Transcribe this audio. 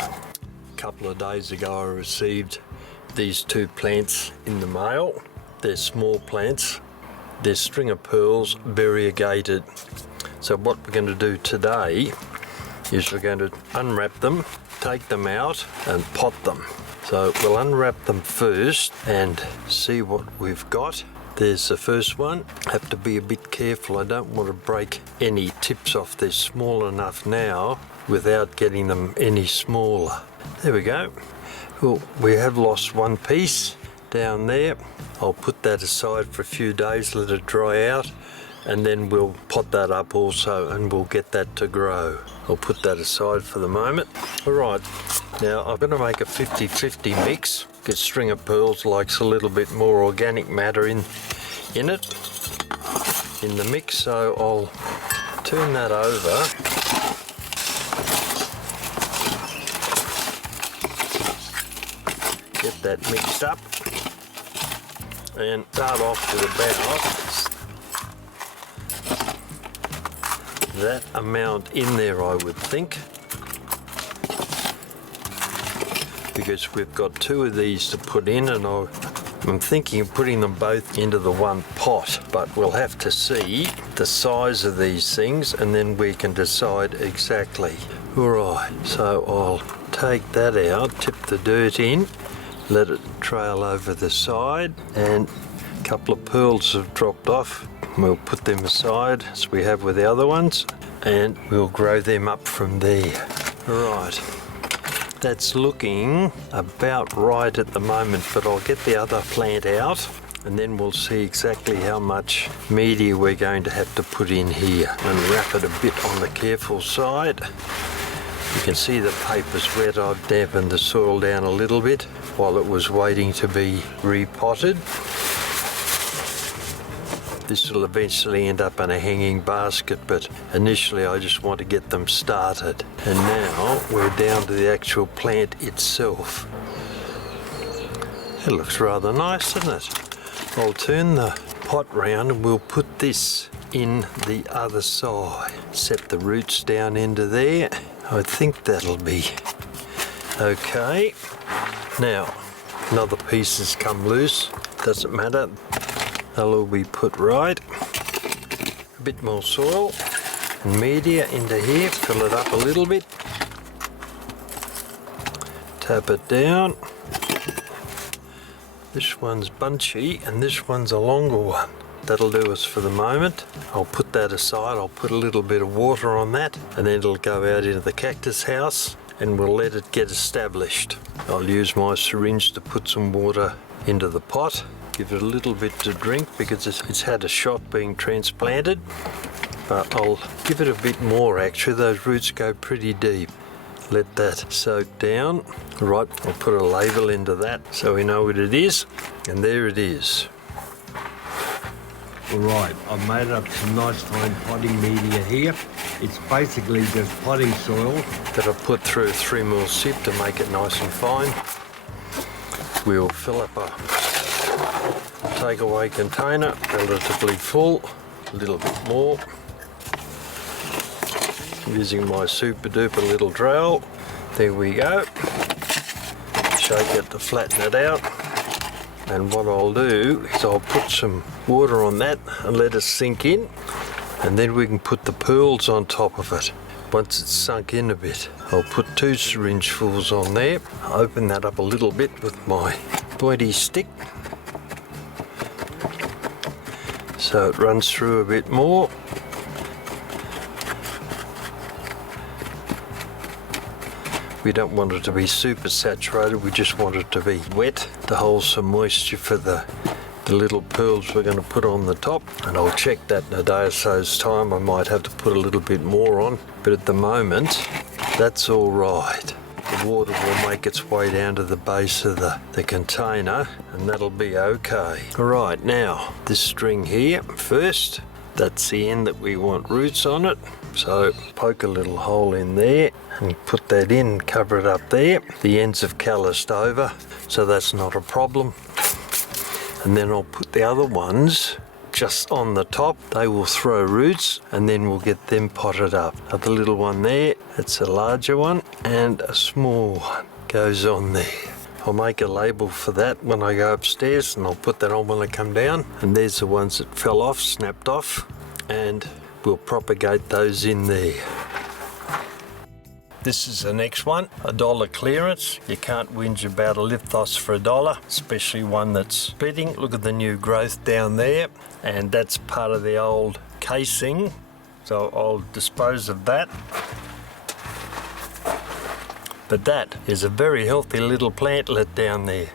A couple of days ago I received these two plants in the mail. They're small plants. They're string of pearls, variegated. So what we're going to do today is we're going to unwrap them, take them out and pot them. So we'll unwrap them first and see what we've got. There's the first one. Have to be a bit careful. I don't want to break any tips off. They're small enough now without getting them any smaller. There we go. Well, we have lost one piece down there. I'll put that aside for a few days, let it dry out, and then we'll pot that up also and we'll get that to grow. I'll put that aside for the moment. Alright, now I'm going to make a 50-50 mix because string of pearls likes a little bit more organic matter in it, in the mix, so I'll turn that over. Get that mixed up and start off with about that amount in there, I would think, because we've got two of these to put in, and I'm thinking of putting them both into the one pot, but we'll have to see the size of these things and then we can decide exactly. Alright, so I'll take that out, tip the dirt in, let it trail over the side, and a couple of pearls have dropped off. We'll put them aside as we have with the other ones, and we'll grow them up from there. Right, that's looking about right at the moment, but I'll get the other plant out and then we'll see exactly how much media we're going to have to put in here, and wrap it a bit on the careful side. You can see the paper's wet. I've dampened the soil down a little bit while it was waiting to be repotted. This will eventually end up in a hanging basket, but initially I just want to get them started. And now we're down to the actual plant itself. It looks rather nice, doesn't it? I'll turn the pot round and we'll put this in the other side. Set the roots down into there. I think that'll be okay. Now, another piece has come loose. Doesn't matter. They'll all be put right. A bit more soil and media into here. Fill it up a little bit. Tap it down. This one's bunchy and this one's a longer one. That'll do us for the moment. I'll put that aside. I'll put a little bit of water on that and then it'll go out into the cactus house and we'll let it get established. I'll use my syringe to put some water into the pot. Give it a little bit to drink because it's had a shot being transplanted, but I'll give it a bit more actually. Those roots go pretty deep. Let that soak down. Right, I'll put a label into that so we know what it is, and there it is. Right, I've made up some nice fine potting media here. It's basically just potting soil that I've put through a 3mm sieve to make it nice and fine. We'll fill up a takeaway container, relatively full, a little bit more. Using my super duper little trowel. There we go. Shake it to flatten it out. And what I'll do is I'll put some water on that and let it sink in, and then we can put the pearls on top of it. Once it's sunk in a bit, I'll put 2 syringefuls on there. Open that up a little bit with my pointy stick so it runs through a bit more. We don't want it to be super saturated, we just want it to be wet to hold some moisture for the little pearls we're going to put on the top. And I'll check that in a day or so's time. I might have to put a little bit more on, but at the moment that's all right. The water will make its way down to the base of the container and that'll be okay. Alright, now this string here first, that's the end that we want roots on it. So poke a little hole in there and put that in, cover it up there. The ends have calloused over, so that's not a problem. And then I'll put the other ones just on the top. They will throw roots and then we'll get them potted up. Now the little one there, it's a larger one, and a small one goes on there. I'll make a label for that when I go upstairs, and I'll put that on when I come down. And there's the ones that fell off, snapped off, and we'll propagate those in there. This is the next one, $1 clearance. You can't whinge about a lithos for $1, especially one that's splitting. Look at the new growth down there, and that's part of the old casing, so I'll dispose of that. But that is a very healthy little plantlet down there.